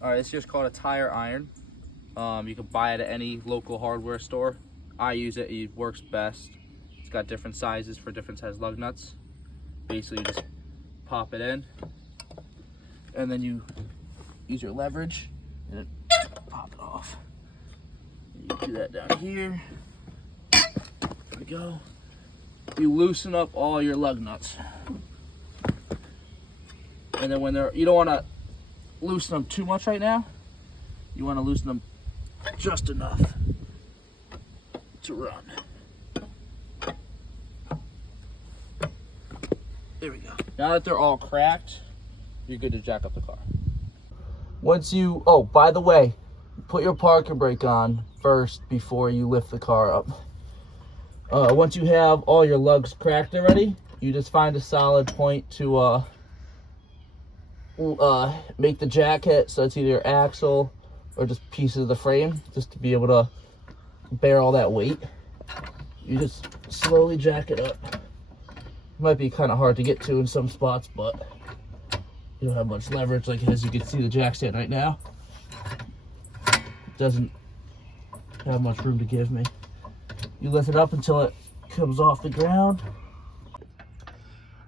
All right, it's just called a tire iron. You can buy it at any local hardware store. I use it, it works best. It's got different sizes for different size lug nuts. Basically, you just pop it in, and then you use your leverage, and then pop it off. You do that down here. There we go. You loosen up all your lug nuts. And then when you don't want to loosen them too much right now. You want to loosen them just enough to run. There we go. Now that they're all cracked, you're good to jack up the car. Oh, by the way, put your parking brake on first before you lift the car up. Once you have all your lugs cracked already, you just find a solid point to make the jack hit, so it's either your axle or just pieces of the frame, just to be able to bear all that weight. You just slowly jack it up. It might be kind of hard to get to in some spots, but you don't have much leverage like it is. You can see the jack stand right now. It doesn't have much room to give me. You lift it up until it comes off the ground.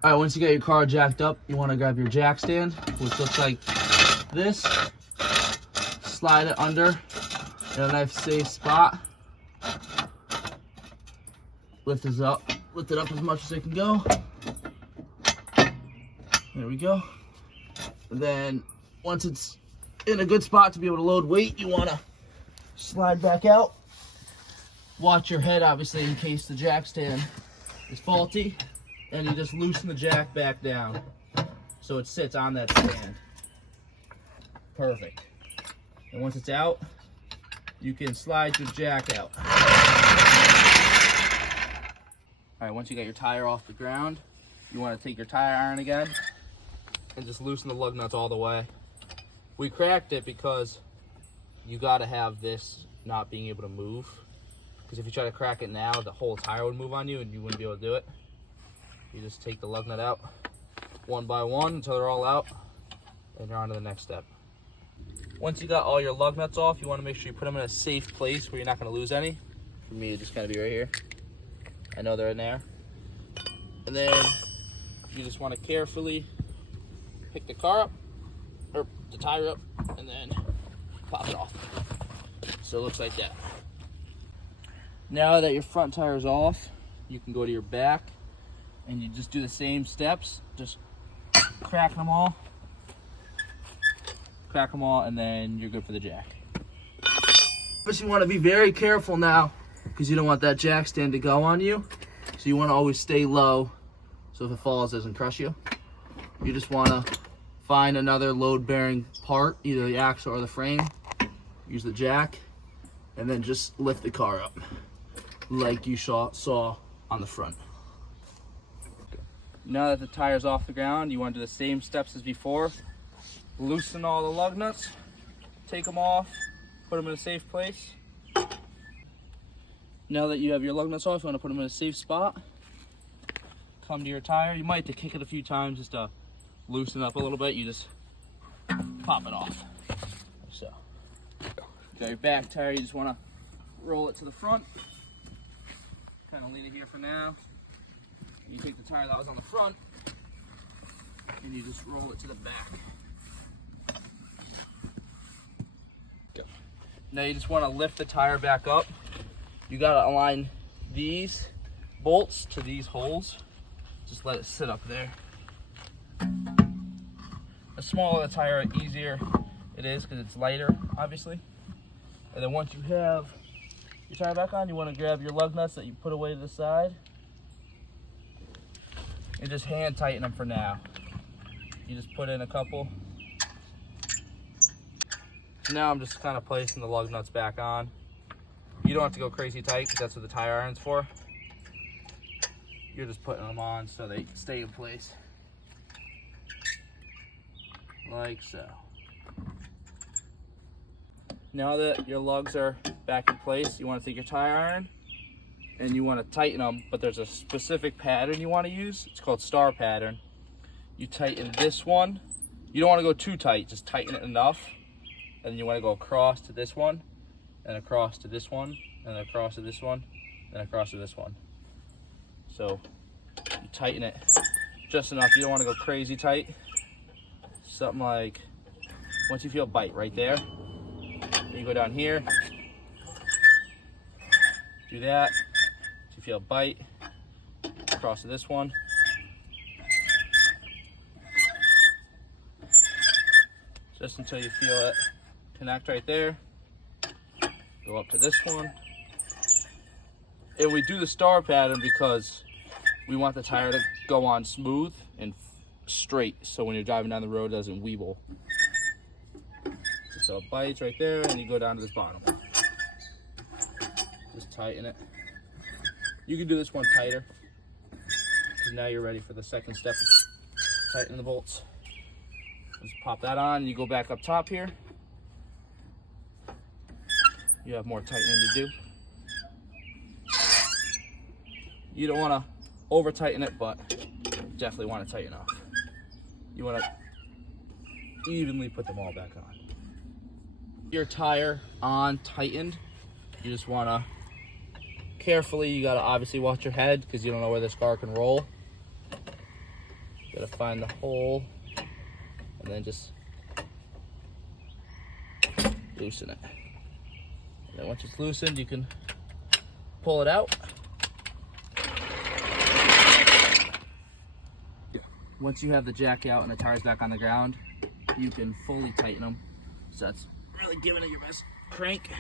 All right, once you get your car jacked up, you want to grab your jack stand, which looks like this. Slide it under in a nice safe spot. Lift it up as much as it can go. There we go. And then once it's in a good spot to be able to load weight, you want to slide back out. Watch your head, obviously, in case the jack stand is faulty. And you just loosen the jack back down so it sits on that stand. Perfect. And once it's out, you can slide your jack out. All right, once you got your tire off the ground, you want to take your tire iron again and just loosen the lug nuts all the way. We cracked it because you got to have this not being able to move. Because if you try to crack it now, the whole tire would move on you and you wouldn't be able to do it. You just take the lug nut out one by one until they're all out, and you're on to the next step. Once you got all your lug nuts off, you want to make sure you put them in a safe place where you're not going to lose any. For me, it's just going to be right here. I know they're in there. And then you just want to carefully pick the car up, or the tire up, and then pop it off. So it looks like that. Now that your front tire is off, you can go to your back, and you just do the same steps. Just crack them all, and then you're good for the jack. But you want to be very careful now, because you don't want that jack stand to go on you. So you want to always stay low, so if it falls, it doesn't crush you. You just want to find another load-bearing part, either the axle or the frame. Use the jack, and then just lift the car up, like you saw on the front. Now that the tire's off the ground, you want to do the same steps as before. Loosen all the lug nuts, take them off, put them in a safe place. Now that you have your lug nuts off, you want to put them in a safe spot. Come to your tire. You might have to kick it a few times just to loosen up a little bit. You just pop it off. So, got your back tire, you just want to roll it to the front. Kind of lean it here for now. You take the tire that was on the front, and you just roll it to the back. Go. Now you just want to lift the tire back up. You got to align these bolts to these holes. Just let it sit up there. The smaller the tire, the easier it is because it's lighter, obviously. And then once you have your tire back on, you want to grab your lug nuts that you put away to the side and just hand tighten them for now. You just put in a couple. Now I'm just kind of placing the lug nuts back on. You don't have to go crazy tight because that's what the tire iron's for. You're just putting them on so they can stay in place. Like so. Now that your lugs are back in place, you want to take your tire iron and you want to tighten them, but there's a specific pattern you want to use. It's called star pattern. You tighten this one. You don't want to go too tight, just tighten it enough and you want to go across to this one, and across to this one, and across to this one, and across to this one. So you tighten it just enough. You don't want to go crazy tight. Something like, once you feel bite right there, you go down here, do that. Once you feel bite, across to this one. Just until you feel it connect right there. Go up to this one. And we do the star pattern because we want the tire to go on smooth and straight, so when you're driving down the road it doesn't weeble. So it bites right there, and you go down to this bottom. Just tighten it. You can do this one tighter, because now you're ready for the second step of tightening the bolts. Just pop that on, and you go back up top here. You have more tightening to do. You don't want to over tighten it, but definitely want to tighten off. You want to evenly put them all back on. Your tire on tightened, you just want to carefully, you got to obviously watch your head because you don't know where this car can roll. Got to find the hole and then just loosen it. And then once it's loosened, you can pull it out. Once you have the jack out and the tires back on the ground, you can fully tighten them. So that's really giving it your best crank.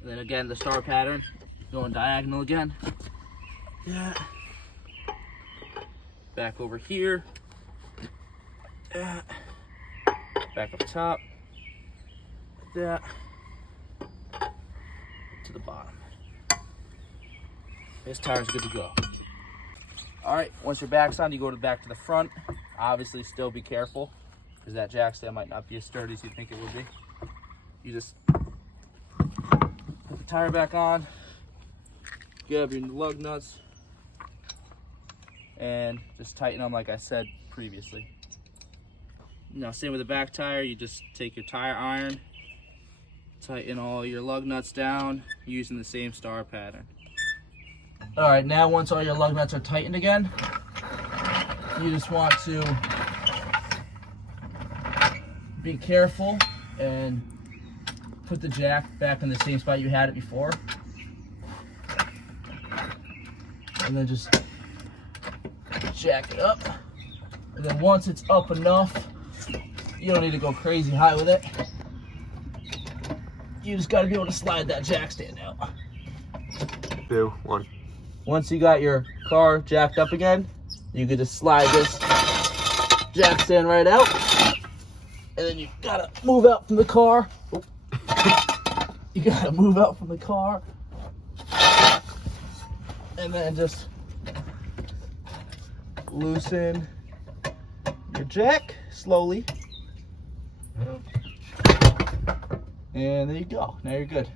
And then again, the star pattern, going diagonal again. Yeah. Back over here. Yeah. Back up top. Like that. To the bottom. This tire's good to go. All right, once your back's on, you go back to the front. Obviously, still be careful, because that jack stand might not be as sturdy as you think it would be. You just put the tire back on, grab your lug nuts, and just tighten them like I said previously. Now, same with the back tire, you just take your tire iron, tighten all your lug nuts down using the same star pattern. All right, now once all your lug nuts are tightened again, you just want to be careful and put the jack back in the same spot you had it before. And then just jack it up. And then once it's up enough, you don't need to go crazy high with it. You just gotta be able to slide that jack stand out. 2, 1. Once you got your car jacked up again, you can just slide this jack stand right out. And then you gotta move out from the car. You gotta move out from the car. And then just loosen your jack slowly. And there you go. Now you're good.